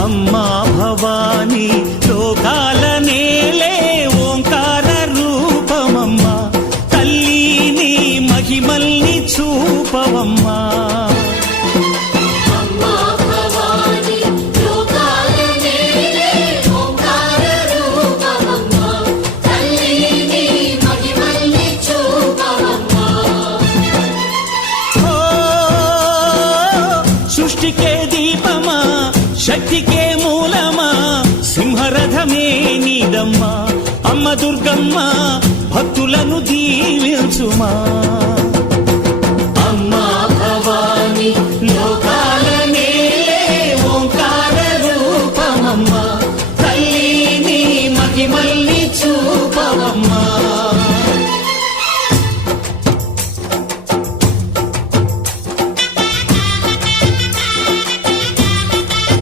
అమ్మా భవానీ లోకాల నేలే ఓంకార రూపమమ్మా తల్లి నీ మహిమల్ని చూపవమ్మా సృష్టికే దీపమా శక్తికే మూలమా సింహరథమే నీదమ్మా అమ్మ దుర్గమ్మ భక్తులను దీవించుమా